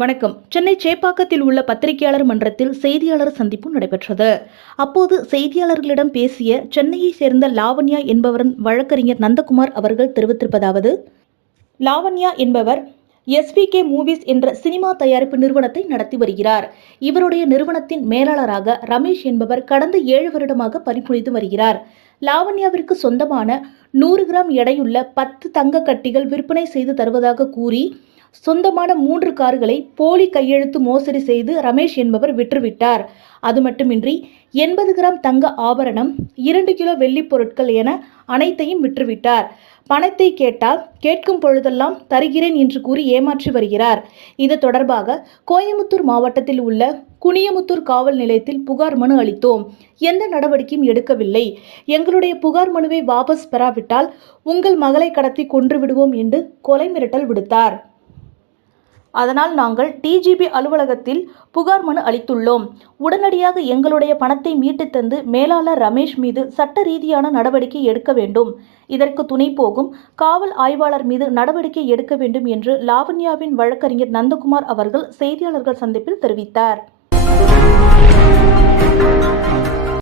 வணக்கம். சென்னை சேப்பாக்கத்தில் உள்ள பத்திரிகையாளர் மன்றத்தில் செய்தியாளர் சந்திப்பு நடைபெற்றது. அப்போது செய்தியாளர்களிடம் பேசிய சென்னையை சேர்ந்த லாவண்யா என்பவரின் வழக்கறிஞர் நந்தகுமார் அவர்கள் தெரிவித்திருப்பதாவது: லாவண்யா என்பவர் SVK மூவிஸ் என்ற சினிமா தயாரிப்பு நிறுவனத்தை நடத்தி வருகிறார். இவருடைய நிறுவனத்தின் மேலாளராக ரமேஷ் என்பவர் கடந்த 7 வருடமாக பணிபுரிந்து வருகிறார். லாவண்யாவிற்கு சொந்தமான 100 கிராம் எடையுள்ள 10 தங்க கட்டிகள் விற்பனை செய்து தருவதாக கூறி சொந்தமான 3 கார்களை போலி கையெழுத்து மோசடி செய்து ரமேஷ் என்பவர் விற்றுவிட்டார். அது மட்டுமின்றி 80 கிராம் தங்க ஆபரணம், 2 கிலோ வெள்ளி பொருட்கள் என அனைத்தையும் விற்றுவிட்டார். பணத்தை கேட்டால் கேட்கும் பொழுதெல்லாம் தருகிறேன் என்று கூறி ஏமாற்றி வருகிறார். இது தொடர்பாக கோயமுத்தூர் மாவட்டத்தில் உள்ள குனியமுத்தூர் காவல் நிலையத்தில் புகார் மனு அளித்தோம். எந்த நடவடிக்கையும் எடுக்கவில்லை. எங்களுடைய புகார் மனுவை வாபஸ் பெறாவிட்டால் உங்கள் மகளை கடத்தி கொன்று விடுவோம் என்று கொலை மிரட்டல் விடுத்தார். அதனால் நாங்கள் DGP அலுவலகத்தில் புகார் மனு அளித்துள்ளோம். உடனடியாக எங்களுடைய பணத்தை மீட்டு தந்து மேலாளர் ரமேஷ் மீது சட்ட ரீதியான நடவடிக்கை எடுக்க வேண்டும். இதற்கு துணை போகும் காவல் ஆய்வாளர் மீது நடவடிக்கை எடுக்க வேண்டும் என்று லாவண்யாவின் வழக்கறிஞர் நந்தகுமார் அவர்கள் செய்தியாளர்கள் சந்திப்பில் தெரிவித்தார்.